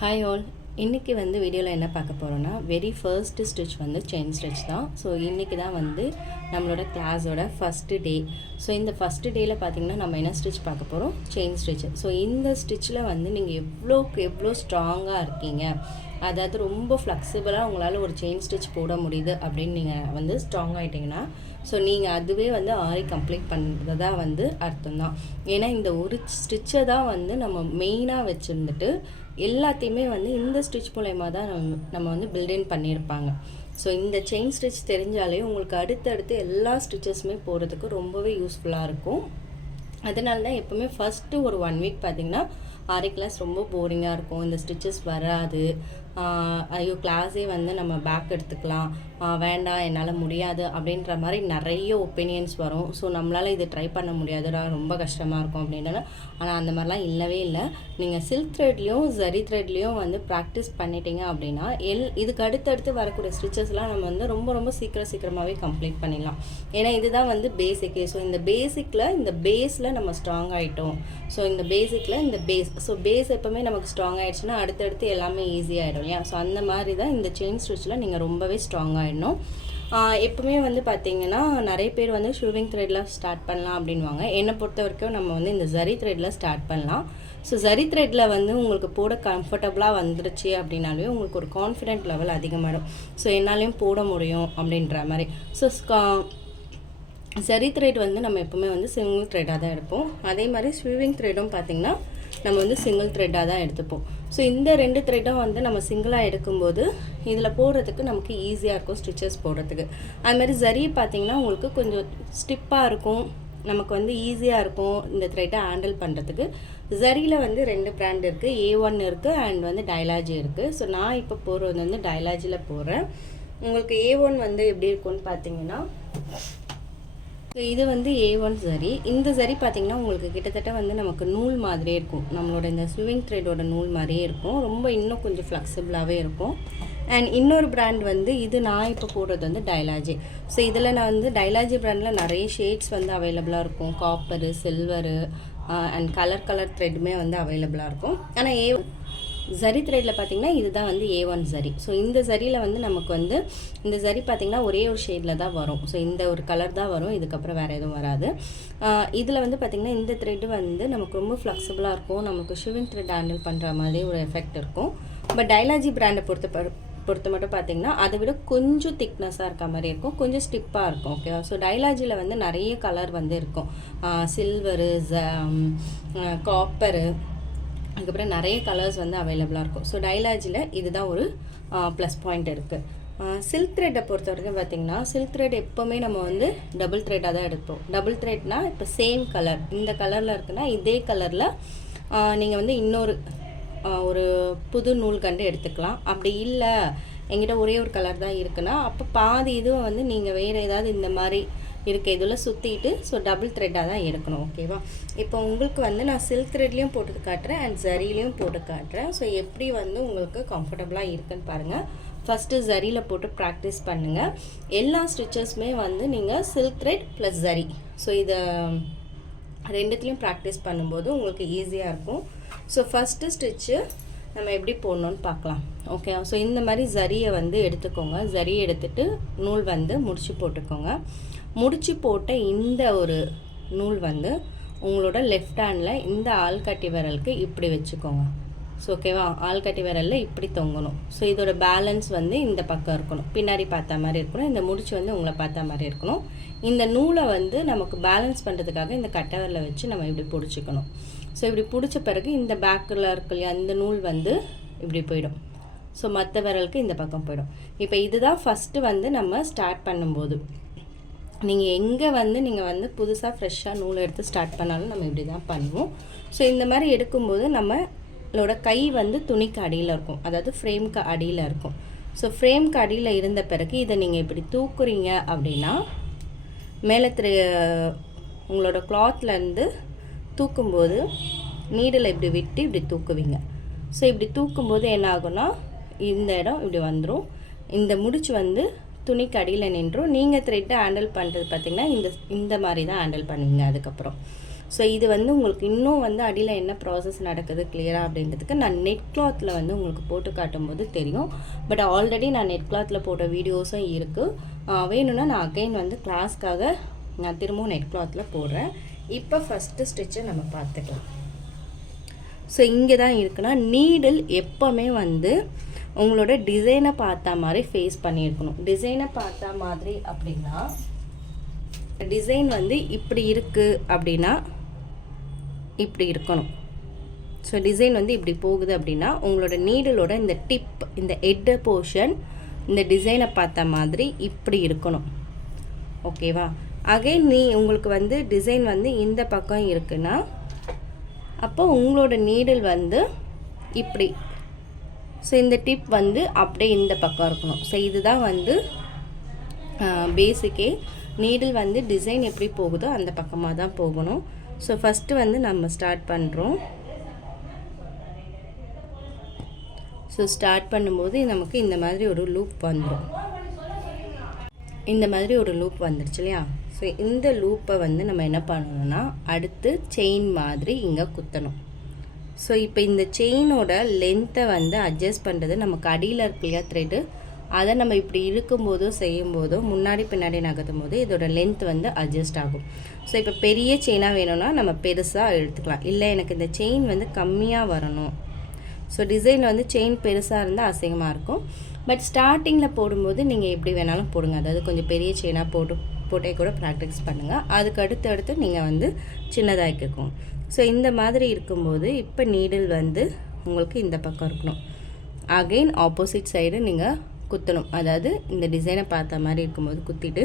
Hi all. இன்றைக்கி வந்து வீடியோவில் என்ன பார்க்க போகிறோன்னா வெரி ஃபர்ஸ்ட்டு ஸ்டிச் வந்து செயின் ஸ்டிச் தான். ஸோ இன்றைக்கி தான் வந்து நம்மளோட கிளாஸோட ஃபஸ்ட்டு டே. ஸோ இந்த ஃபஸ்ட்டு டேயில் பார்த்திங்கன்னா நம்ம என்ன ஸ்டிச் பார்க்க போகிறோம், செயின் ஸ்டிச். ஸோ இந்த ஸ்டிச்சில் வந்து நீங்கள் எவ்வளோ ஸ்ட்ராங்காக இருக்கீங்க, அதாவது ரொம்ப ஃப்ளெக்சிபிளாக உங்களால் ஒரு செயின் ஸ்டிச் போட முடியுது அப்படின்னு நீங்கள் வந்து ஸ்ட்ராங் ஆகிட்டிங்கன்னா ஸோ நீங்கள் அதுவே வந்து ஆரி கம்ப்ளீட் பண்ணுறதா வந்து அர்த்தம் தான். ஏன்னா இந்த ஒரு ஸ்டிச்சை தான் வந்து நம்ம மெயினாக வச்சுருந்துட்டு எல்லாத்தையுமே வந்து இந்த ஸ்டிச் மூலயமா தான் நம்ம வந்து பில்டின் பண்ணியிருப்பாங்க. ஸோ இந்த செயின் ஸ்டிச் தெரிஞ்சாலே உங்களுக்கு அடுத்தடுத்து எல்லா ஸ்டிச்சஸுமே போகிறதுக்கு ரொம்பவே யூஸ்ஃபுல்லாக இருக்கும். அதனால தான் எப்போவுமே ஃபஸ்ட்டு ஒரு 1 வீக் பார்த்திங்கன்னா ஆரி கிளாஸ் ரொம்ப போரிங்காக இருக்கும், இந்த ஸ்டிச்சஸ் வராது, ஐயோ கிளாஸே வந்து நம்ம பேக் எடுத்துக்கலாம், வேண்டாம் என்னால் முடியாது அப்படின்ற மாதிரி நிறைய ஒப்பீனியன்ஸ் வரும். ஸோ நம்மளால் இது ட்ரை பண்ண முடியாதுடா, ரொம்ப கஷ்டமாக இருக்கும் அப்படின்னா. ஆனால் அந்த மாதிரிலாம் இல்லவே இல்லை. நீங்கள் சில்க் த்ரெட்லேயும் ஜரி த்ரெட்லேயும் வந்து ப்ராக்டிஸ் பண்ணிட்டீங்க அப்படின்னா இதுக்கு அடுத்தடுத்து வரக்கூடிய ஸ்டிச்சஸ்லாம் நம்ம வந்து ரொம்ப சீக்கிரமாகவே கம்ப்ளீட் பண்ணிடலாம். ஏன்னா இதுதான் வந்து பேசிக்கு. ஸோ இந்த பேஸில் நம்ம ஸ்ட்ராங் ஆகிட்டோம். ஸோ இந்த பேசிக்கில் இந்த பேஸ், ஸோ பேஸ் எப்போவுமே நமக்கு ஸ்ட்ராங் ஆகிடுச்சுன்னா அடுத்தடுத்து எல்லாமே ஈஸியாகிடும் இல்லையா. ஸோ அந்த மாதிரி தான் இந்த செயின் ஸ்டிச்சில் நீங்கள் ரொம்பவே ஸ்ட்ராங் ஆகிடணும். எப்போவுமே வந்து பார்த்திங்கன்னா நிறைய பேர் வந்து ஷூவிங் த்ரெட்டில் ஸ்டார்ட் பண்ணலாம் அப்படின்வாங்க. என்னை பொறுத்த வரைக்கும் நம்ம வந்து இந்த ஜரி த்ரெட்டில் ஸ்டார்ட் பண்ணலாம். ஸோ ஜரி த்ரெட்டில் வந்து உங்களுக்கு போட கம்ஃபர்டபுளாக வந்துருச்சு அப்படின்னாலே உங்களுக்கு ஒரு கான்ஃபிடென்ட் லெவல் அதிகமாகிடும். ஸோ என்னாலையும் போட முடியும் அப்படின்ற மாதிரி. ஸோ ஜரி த்ரெட் வந்து நம்ம எப்போவுமே வந்து சிங்கிள் த்ரெட்டாக தான் எடுப்போம். அதே மாதிரி ஸ்வீவிங் த்ரெட்டும் பார்த்திங்கன்னா நம்ம வந்து சிங்கிள் த்ரெட்டாக தான் எடுத்துப்போம். ஸோ இந்த 2 த்ரெட்டும் வந்து நம்ம சிங்கிளாக எடுக்கும்போது இதில் போடுறதுக்கு நமக்கு ஈஸியாக இருக்கும் ஸ்டிச்சஸ் போடுறதுக்கு. அதுமாதிரி ஜரி பார்த்திங்கன்னா உங்களுக்கு கொஞ்சம் ஸ்டிப்பாக இருக்கும், நமக்கு வந்து ஈஸியாக இருக்கும் இந்த த்ரெட்டை ஹேண்டில் பண்ணுறதுக்கு. ஜரியில் வந்து 2 பிராண்ட் இருக்குது, A1 இருக்குது அண்ட் வந்து டைலாஜி இருக்குது. ஸோ நான் இப்போ போடுறது வந்து டைலாஜியில் போடுறேன். உங்களுக்கு A1 வந்து எப்படி இருக்கும்னு பார்த்தீங்கன்னா, ஸோ இது வந்து A1 ஜரி. இந்த ஜரி பார்த்திங்கன்னா உங்களுக்கு கிட்டத்தட்ட வந்து நமக்கு நூல் மாதிரியே இருக்கும், நம்மளோட இந்த ஸ்விவிங் த்ரெட்டோட நூல் மாதிரியே இருக்கும், ரொம்ப இன்னும் கொஞ்சம் ஃப்ளெக்சிபிளாகவே இருக்கும். அண்ட் இன்னொரு பிராண்ட் வந்து இது நான் இப்போ போடுறது வந்து டைலாஜி. ஸோ இதில் நான் வந்து டைலாஜி பிராண்டில் நிறைய ஷேட்ஸ் வந்து அவைலபிளாக இருக்கும், காப்பரு, சில்வரு அண்ட் கலர் த்ரெட்டுமே வந்து அவைலபிளாக இருக்கும். ஆனால் ஜரி த்ரெட்டில் பார்த்திங்கன்னா இதுதான் வந்து A1 ஜரி. ஸோ இந்த ஜரியில் வந்து நமக்கு வந்து இந்த ஜரி பார்த்திங்கன்னா ஒரே ஒரு ஷேடில் தான் வரும். ஸோ இந்த ஒரு கலர் தான் வரும், இதுக்கப்புறம் வேறு எதுவும் வராது. இதில் வந்து பார்த்திங்கன்னா இந்த த்ரெட்டு வந்து நமக்கு ரொம்ப ஃப்ளெக்சிபிளாக இருக்கும், நமக்கு ஷூவிங் த்ரெட் ஹேண்டில் பண்ணுற மாதிரி ஒரு எஃபெக்ட் இருக்கும். பட் டைலாஜி பிராண்டை பொறுத்த மட்டும் பார்த்திங்கன்னா அதை விட கொஞ்சம் திக்னஸாக இருக்க மாதிரி இருக்கும், கொஞ்சம் ஸ்டிப்பாக இருக்கும். ஓகேவா. ஸோ டைலாஜியில் வந்து நிறைய கலர் வந்து இருக்கும், சில்வரு, காப்பரு, அதுக்கப்புறம் நிறைய கலர்ஸ் வந்து அவைலபிளாக இருக்கும். ஸோ டைலாஜியில் இதுதான் ஒரு ப்ளஸ் பாயிண்ட் இருக்குது. சில்க் த்ரெட்டை பொறுத்த வரைக்கும் பார்த்திங்கன்னா சில்க் த்ரெட் எப்போவுமே நம்ம வந்து டபுள் த்ரெட்டாக தான் எடுப்போம். டபுள் த்ரெட்னா இப்போ சேம் கலர், இந்த கலரில் இருக்குன்னா இதே கலரில் நீங்கள் வந்து இன்னொரு ஒரு புது நூல் கண்டு எடுத்துக்கலாம். அப்படி இல்லை எங்கிட்ட ஒரே ஒரு கலர் தான் இருக்குன்னா அப்போ பாதி இதுவும் வந்து நீங்கள் வேறு ஏதாவது இந்த மாதிரி இருக்க இதில் சுற்றிட்டு ஸோ டபுள் த்ரெட்டாக தான் எடுக்கணும். ஓகேவா. இப்போ உங்களுக்கு வந்து நான் சில்க் த்ரெட்லேயும் போட்டு காட்டுறேன் அண்ட் ஜரிலையும் போட்டு காட்டுறேன். ஸோ எப்படி வந்து உங்களுக்கு கம்ஃபர்டபுளாக இருக்குன்னு பாருங்கள். ஃபஸ்ட்டு ஜரியில் போட்டு ப்ராக்டிஸ் பண்ணுங்கள். எல்லா ஸ்டிச்சஸுமே வந்து நீங்கள் silk thread plus zari, so இதை 2த்துலேயும் ப்ராக்டிஸ் பண்ணும்போது உங்களுக்கு ஈஸியாக இருக்கும். ஸோ ஃபஸ்ட்டு ஸ்டிச்சு நம்ம எப்படி போடணுன்னு பார்க்கலாம். ஓகே. ஸோ இந்த மாதிரி ஜரியை வந்து எடுத்துக்கோங்க. ஜரியை எடுத்துகிட்டு நூல் வந்து முடிச்சு போட்டுக்கோங்க. முடிச்சு போட்ட இந்த ஒரு நூல் வந்து உங்களோட லெஃப்ட் ஹேண்டில் இந்த ஆள்காட்டி விரலுக்கு இப்படி வச்சுக்கோங்க. ஸோ ஓகேவா. ஆள்காட்டி விரலில் இப்படி தொங்கணும். ஸோ இதோட பேலன்ஸ் வந்து இந்த பக்கம் இருக்கணும், பின்னாடி பார்த்தா மாதிரி இருக்கணும், இந்த முடிச்சு வந்து உங்களை பார்த்தா மாதிரி இருக்கணும். இந்த நூலை வந்து நமக்கு பேலன்ஸ் பண்ணுறதுக்காக இந்த கட்டை விரலை வச்சு நம்ம இப்படி பிடிச்சிக்கணும். ஸோ இப்படி பிடிச்ச பிறகு இந்த பேக்கில் இருக்கு இல்லையா, இந்த நூல் வந்து இப்படி போயிடும். ஸோ மற்ற விரலுக்கு இந்த பக்கம் போயிடும். இப்போ இதுதான் ஃபஸ்ட்டு வந்து நம்ம ஸ்டார்ட் பண்ணும்போது நீங்கள் எங்கே வந்து நீங்கள் வந்து புதுசாக ஃப்ரெஷ்ஷாக நூல் எடுத்து ஸ்டார்ட் பண்ணாலும் நம்ம இப்படி தான் பண்ணுவோம். ஸோ இந்த மாதிரி எடுக்கும்போது நம்மளோட கை வந்து துணிக்கு அடியில் இருக்கும், அதாவது ஃப்ரேம்க்கு அடியில் இருக்கும். ஸோ ஃப்ரேம்க்கு அடியில் இருந்த பிறகு இதை நீங்கள் இப்படி தூக்குறீங்க அப்படின்னா மேலே உங்களோட கிளாத்லேருந்து தூக்கும்போது நீடில் இப்படி விட்டு இப்படி தூக்குவீங்க. ஸோ இப்படி தூக்கும்போது என்ன ஆகும்னா இந்த இடம் இப்படி வந்துடும், இந்த முடிச்சு வந்து துணிக்கு அடியில் நின்றும். நீங்கள் த்ரெட்டை ஹேண்டில் பண்ணுறது பார்த்திங்கன்னா இந்த மாதிரி தான் ஹேண்டில் பண்ணுவீங்க அதுக்கப்புறம். ஸோ இது வந்து உங்களுக்கு இன்னும் வந்து அடியில் என்ன ப்ராசஸ் நடக்குது கிளியராக அப்படின்றதுக்கு நான் நெட் கிளாத்தில் வந்து உங்களுக்கு போட்டு காட்டும்போது தெரியும். பட் ஆல்ரெடி நான் நெட் கிளாத்தில் போட்ட வீடியோஸும் இருக்குது. வேணும்னா நான் அகைன் வந்து கிளாஸ்க்காக நான் திரும்பவும் நெட் கிளாத்தில் போடுறேன். இப்போ ஃபஸ்ட்டு ஸ்டிச்சை நம்ம பார்த்துக்கலாம். ஸோ இங்கே தான் இருக்குன்னா நீடில் எப்போவுமே வந்து உங்களோட டிசைனை பார்த்தா மாதிரி ஃபேஸ் பண்ணியிருக்கணும். டிசைனை பார்த்தா மாதிரி அப்படின்னா டிசைன் வந்து இப்படி இருக்குது அப்படின்னா இப்படி இருக்கணும். ஸோ டிசைன் வந்து இப்படி போகுது அப்படின்னா உங்களோட நீடிலோட இந்த டிப், இந்த எட்டு போர்ஷன் இந்த டிசைனை பார்த்த மாதிரி இப்படி இருக்கணும். ஓகேவா? அகைன் உங்களுக்கு வந்து டிசைன் வந்து இந்த பக்கம் இருக்குன்னா அப்போ உங்களோட நீடில் வந்து இப்படி, ஸோ இந்த டிப் வந்து அப்படியே இந்த பக்கம் இருக்கணும். ஸோ இதுதான் வந்து பேசிக்கே. நீடில் வந்து டிசைன் எப்படி போகுதோ அந்த பக்கமாக தான் போகணும். ஸோ ஃபஸ்ட்டு வந்து நம்ம ஸ்டார்ட் பண்ணுறோம். ஸோ ஸ்டார்ட் பண்ணும்போது நமக்கு இந்த மாதிரி ஒரு லூப் வந்துடும். இந்த மாதிரி ஒரு லூப் வந்துடுச்சு இல்லையா? ஸோ இந்த லூப்பை வந்து நம்ம என்ன பண்ணணும்னா அடுத்து செயின் மாதிரி இங்கே குத்தணும். ஸோ இப்போ இந்த செயினோட லென்த்தை வந்து அட்ஜஸ்ட் பண்ணுறது நமக்கு அடியில் இருக்கு இல்லையா த்ரெட்டு, அதை நம்ம இப்படி இழுக்கும்போதோ செய்யும்போதோ முன்னாடி பின்னாடி நகர்த்தும் போது இதோட லென்த் வந்து அட்ஜஸ்ட் ஆகும். ஸோ இப்போ பெரிய செயினாக வேணும்னா நம்ம பெருசாக எடுத்துக்கலாம். இல்லை எனக்கு இந்த செயின் வந்து கம்மியாக வரணும், ஸோ டிசைன் வந்து செயின் பெருசாக இருந்தால் அசிங்கமாக இருக்கும். பட் ஸ்டார்டிங்கில் போடும்போது நீங்கள் எப்படி வேணாலும் போடுங்க. அதாவது கொஞ்சம் பெரிய செயினாக போட்டே கூட ப்ராக்டிஸ் பண்ணுங்கள். அதுக்கு அடுத்து நீங்கள் வந்து சின்னதாகிக்கும். ஸோ இந்த மாதிரி இருக்கும்போது இப்போ நீடில் வந்து உங்களுக்கு இந்த பக்கம் இருக்கணும். அகெயின் ஆப்போசிட் சைடு நீங்கள் குத்தணும். அதாவது இந்த டிசைனை பார்த்த மாதிரி இருக்கும்போது குத்திட்டு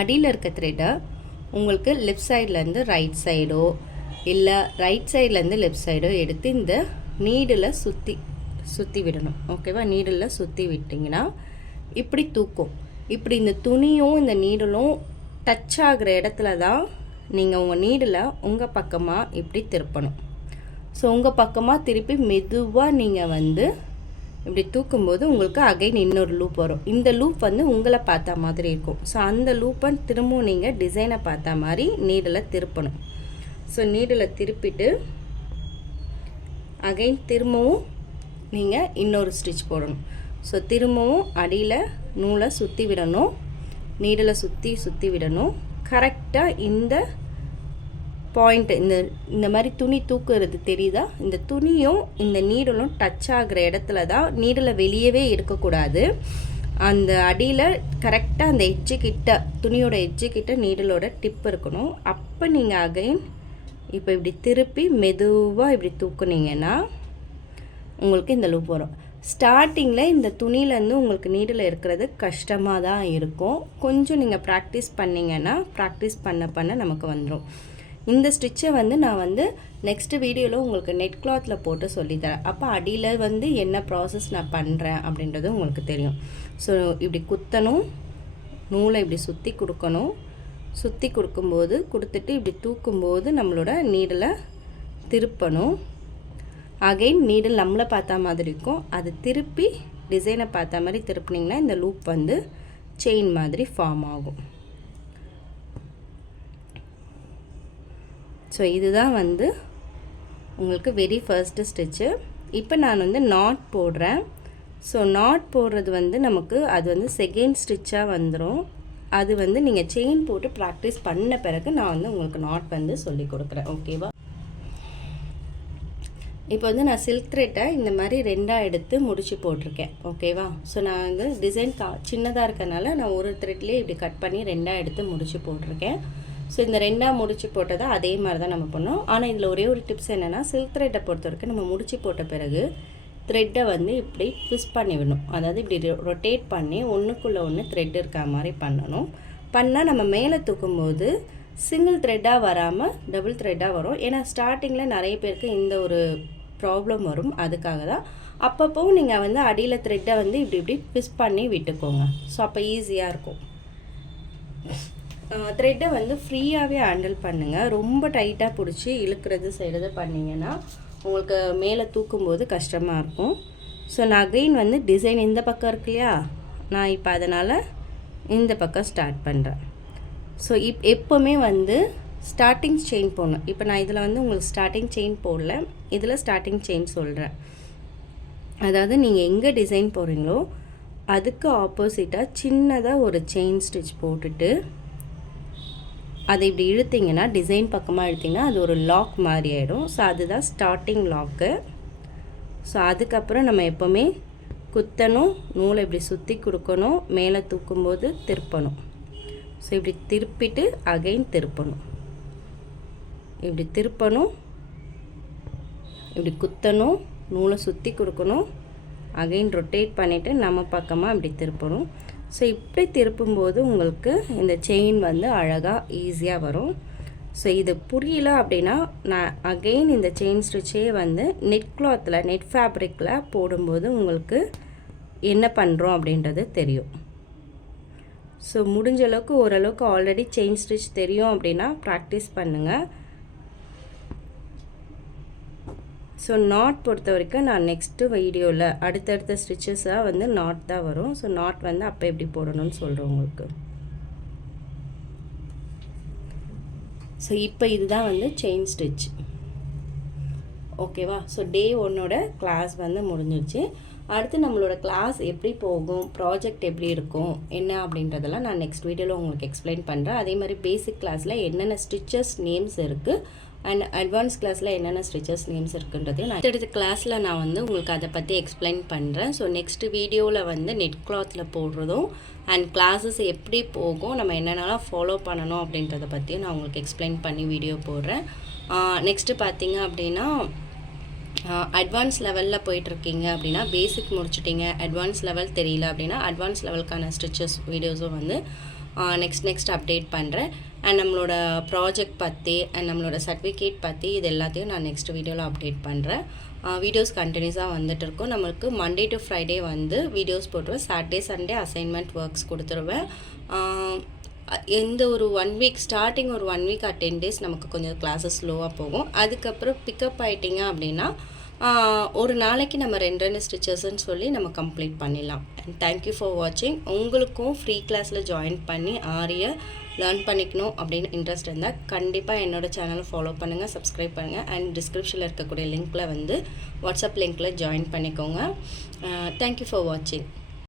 அடியில் இருக்க த்ரெட்டை உங்களுக்கு லெஃப்ட் சைட்லேருந்து ரைட் சைடோ இல்லை ரைட் சைட்லேருந்து லெஃப்ட் சைடோ எடுத்து இந்த நீடில் சுற்றி விடணும். ஓகேவா? நீடில் சுற்றி விட்டிங்கன்னா இப்படி தூக்கும். இப்படி இந்த துணியும் இந்த நீடலும் டச் ஆகிற இடத்துல தான் நீங்கள் உங்கள் நீடில் உங்கள் பக்கமாக இப்படி திருப்பணும். ஸோ உங்கள் பக்கமாக திருப்பி மெதுவாக நீங்கள் வந்து இப்படி தூக்கும்போது உங்களுக்கு அகைன் இன்னொரு லூப் வரும். இந்த லூப் வந்து உங்களை பார்த்தா மாதிரி இருக்கும். ஸோ அந்த லூப்பை திரும்பவும் நீங்கள் டிசைனை பார்த்தா மாதிரி நீடில் திருப்பணும். ஸோ நீடில் திருப்பிட்டு அகைன் திரும்பவும் நீங்கள் இன்னொரு ஸ்டிச் போடணும். ஸோ திரும்பவும் அடியில் நூலை சுற்றி விடணும், நீடில் சுற்றி விடணும். கரெக்டாக இந்த பாயிண்ட் இந்த மாதிரி துணி தூக்குறது தெரியுதா? இந்த துணியும் இந்த நீடலும் டச் ஆகிற இடத்துல தான், நீடில் வெளியவே இருக்கக்கூடாது. அந்த அடியில் கரெக்டாக அந்த எட்ஜுக்கிட்ட, துணியோட எட்ஜுக்கிட்ட நீடலோட டிப் இருக்கணும். அப்போ நீங்கள் அகைன் இப்போ இப்படி திருப்பி மெதுவாக இப்படி தூக்குனீங்கன்னா உங்களுக்கு இந்த லூப் வரும். ஸ்டார்டிங்கில் இந்த துணியிலேருந்து உங்களுக்கு நீடில் இருக்கிறது கஷ்டமாக தான் இருக்கும். கொஞ்சம் நீங்கள் ப்ராக்டிஸ் பண்ணிங்கன்னா ப்ராக்டிஸ் பண்ண நமக்கு வந்துடும். இந்த ஸ்டிச்சை வந்து நான் வந்து நெக்ஸ்ட் வீடியோவில் உங்களுக்கு நெட் கிளாத்தில் போட்டு சொல்லித்தரேன். அப்போ அடியில் வந்து என்ன ப்ராசஸ் நான் பண்ணுறேன் அப்படின்றது உங்களுக்கு தெரியும். ஸோ இப்படி குத்தணும், நூலை இப்படி சுற்றி கொடுக்கணும். சுற்றி கொடுக்கும்போது கொடுத்துட்டு இப்படி தூக்கும்போது நம்மளோட நீடில் திருப்பணும். அகைன் நீடில் நம்மளை பார்த்தா மாதிரி இருக்கும். அது திருப்பி டிசைனை பார்த்த மாதிரி திருப்பினீங்கன்னா இந்த லூப் வந்து செயின் மாதிரி ஃபார்ம் ஆகும். ஸோ இதுதான் வந்து உங்களுக்கு வெரி ஃபர்ஸ்ட்டு ஸ்டிச்சு. இப்போ நான் வந்து நாட் போடுறேன். ஸோ நாட் போடுறது வந்து நமக்கு அது வந்து செகண்ட் ஸ்டிச்சாக வந்துடும். அது வந்து நீங்கள் செயின் போட்டு ப்ராக்டிஸ் பண்ண பிறகு நான் வந்து உங்களுக்கு நாட் வந்து சொல்லி கொடுக்குறேன். ஓகேவா? இப்போ வந்து நான் சில்க் த்ரெட்டை இந்த மாதிரி ரெண்டாக எடுத்து முடிச்சு போட்டிருக்கேன். ஓகேவா? ஸோ நான் வந்து டிசைன் சின்னதாக இருக்கனால நான் ஒரு த்ரெட்லேயே இப்படி கட் பண்ணி ரெண்டாக எடுத்து முடிச்சு போட்டிருக்கேன். ஸோ இந்த ரெண்டாக முடிச்சு போட்டதை அதே மாதிரி தான் நம்ம பண்ணோம். ஆனால் இதில் ஒரே ஒரு டிப்ஸ் என்னென்னா, சில்க் த்ரெட்டை பொறுத்த வரைக்கும் நம்ம முடிச்சு போட்ட பிறகு த்ரெட்டை வந்து இப்படி ட்விஸ்ட் பண்ணி விடணும். அதாவது இப்படி ரொட்டேட் பண்ணி ஒன்றுக்குள்ளே ஒன்று த்ரெட் இருக்க மாதிரி பண்ணணும். பண்ணால் நம்ம மேலே தூக்கும்போது சிங்கிள் த்ரெட்டாக வராமல் டபுள் த்ரெட்டாக வரும். ஏன்னா ஸ்டார்டிங்கில் நிறைய பேருக்கு இந்த ஒரு ப்ராப்ளம் வரும். அதுக்காக தான் அப்பப்போ நீங்கள் வந்து அடியில் த்ரெட்டை வந்து இப்படி இப்படி ட்விஸ்ட் பண்ணி விட்டுக்கோங்க. ஸோ அப்போ ஈஸியாக இருக்கும். த்ரெட்டை வந்து ஃப்ரீயாகவே ஹேண்டில் பண்ணுங்கள். ரொம்ப டைட்டாக பிடிச்சி இழுக்கிறது செய்கிறது பண்ணிங்கன்னா உங்களுக்கு மேலே தூக்கும்போது கஷ்டமாக இருக்கும். ஸோ நான் அகைன் வந்து டிசைன் இந்த பக்கம் இருக்கு இல்லையா, நான் இப்போ அதனால் இந்த பக்கம் ஸ்டார்ட் பண்ணுறேன். ஸோ எப்போவுமே வந்து ஸ்டார்டிங் செயின் போடணும். இப்போ நான் இதில் வந்து உங்களுக்கு ஸ்டார்டிங் செயின் போடல, இதில் ஸ்டார்டிங் செயின் சொல்கிறேன். அதாவது நீங்கள் எங்கே டிசைன் போடுறீங்களோ அதுக்கு ஆப்போசிட்டாக சின்னதாக ஒரு செயின் ஸ்டிச் போட்டுட்டு அதை இப்படி இழுத்திங்கன்னா, டிசைன் பக்கமாக இழுத்திங்கன்னா அது ஒரு லாக் மாதிரி ஆகிடும். ஸோ அதுதான் ஸ்டார்டிங் லாக்கு. ஸோ அதுக்கப்புறம் நம்ம எப்போவுமே குத்தணும், நூலை இப்படி சுற்றி கொடுக்கணும், மேலே தூக்கும்போது திருப்பணும். ஸோ இப்படி திருப்பிட்டு அகைன் திருப்பணும், இப்படி திருப்பணும், இப்படி குத்தணும், நூலை சுற்றி கொடுக்கணும், அகைன் ரொட்டேட் பண்ணிவிட்டு நம்ம பக்கமாக இப்படி திருப்பணும். ஸோ இப்படி திருப்பும்போது உங்களுக்கு இந்த செயின் வந்து அழகாக ஈஸியாக வரும். ஸோ இது புரியல அப்படின்னா நான் அகெயின் இந்த செயின் ஸ்டிச்சே வந்து நெட் கிளாத்தில், நெட் ஃபேப்ரிக்கில் போடும்போது உங்களுக்கு என்ன பண்ணுறோம் அப்படின்றது தெரியும். ஸோ முடிஞ்ச அளவுக்கு ஓரளவுக்கு ஆல்ரெடி செயின் ஸ்டிச் தெரியும் அப்படின்னா ப்ராக்டிஸ் பண்ணுங்கள். ஸோ நாட் பொறுத்த வரைக்கும் நான் நெக்ஸ்ட்டு வீடியோவில் அடுத்தடுத்த ஸ்டிச்சஸாக வந்து நாட் தான் வரும். ஸோ நாட் வந்து அப்போ எப்படி போடணும்னு சொல்கிறேன் உங்களுக்கு. ஸோ இப்போ இதுதான் வந்து செயின் ஸ்டிச். ஓகேவா? ஸோ டே 1ஓட கிளாஸ் வந்து முடிஞ்சிடுச்சு. அடுத்து நம்மளோட கிளாஸ் எப்படி போகும், ப்ராஜெக்ட் எப்படி இருக்கும், என்ன அப்படின்றதெல்லாம் நான் நெக்ஸ்ட் வீடியோவில் உங்களுக்கு எக்ஸ்பிளைன் பண்ணுறேன். அதே மாதிரி பேசிக் கிளாஸில் என்னென்ன ஸ்டிச்சஸ் நேம்ஸ் இருக்குது அண்ட் அட்வான்ஸ் கிளாஸில் என்னென்ன ஸ்டிச்சஸ் நேம்ஸ் இருக்குன்றதையும் நான் அடுத்த கிளாஸில் நான் வந்து உங்களுக்கு அதை பற்றி எக்ஸ்பிளைன் பண்ணுறேன். ஸோ நெக்ஸ்ட் வீடியோவில் வந்து நெட் கிளாத்தில் போடுறதும் அண்ட் கிளாஸஸ் எப்படி போகும், நம்ம என்னென்னலாம் ஃபாலோ பண்ணணும் அப்படின்றத பற்றியும் நான் உங்களுக்கு எக்ஸ்பிளைன் பண்ணி வீடியோ போடுறேன். நெக்ஸ்ட்டு பார்த்தீங்க அப்படின்னா அட்வான்ஸ் லெவலில் போயிட்டுருக்கீங்க அப்படின்னா, பேசிக் முடிச்சிட்டிங்க, அட்வான்ஸ் லெவல் தெரியல அப்படின்னா அட்வான்ஸ் லெவலுக்கான ஸ்டிச்சஸ் வீடியோஸும் வந்து நெக்ஸ்ட் அப்டேட் பண்ணுறேன். அண்ட் நம்மளோட ப்ராஜெக்ட் பற்றி அண்ட் நம்மளோட சர்டிஃபிகேட் பற்றி இது எல்லாத்தையும் நான் நெக்ஸ்ட் வீடியோவில் அப்டேட் பண்ணுறேன். வீடியோஸ் கண்டினியூஸாக வந்துட்டு இருக்கும். நம்மளுக்கு மண்டே டு ஃப்ரைடே வந்து வீடியோஸ் போட்டுருவேன். சாட்டர்டே சண்டே அசைன்மெண்ட் ஒர்க்ஸ் கொடுத்துருவேன். எந்த ஒரு 1 வீக் ஸ்டார்டிங் ஒரு 1 வீக் ஆர் 10 டேஸ் நமக்கு கொஞ்சம் கிளாஸஸ் ஸ்லோவாக போகும். அதுக்கப்புறம் பிக்கப் ஆகிட்டிங்க அப்படின்னா ஒரு நாளைக்கு நம்ம 2 ஸ்டிச்சஸ்ன்னு சொல்லி நம்ம கம்ப்ளீட் பண்ணிடலாம். அண்ட் தேங்க்யூ ஃபார் வாட்சிங். உங்களுக்கும் ஃப்ரீ கிளாஸில் ஜாயின் பண்ணி ஆரிய லேர்ன் பண்ணிக்கணும் அப்படின்னு இன்ட்ரெஸ்ட் இருந்தால் கண்டிப்பாக என்னோடய சேனலை ஃபாலோ பண்ணுங்கள், சப்ஸ்கிரைப் பண்ணுங்கள். அண்ட் டிஸ்கிரிப்ஷனில் இருக்கக்கூடிய லிங்க்கில் வந்து வாட்ஸ்அப் லிங்க்கில் ஜாயின் பண்ணிக்கோங்க. தேங்க்யூ ஃபார் வாட்சிங்.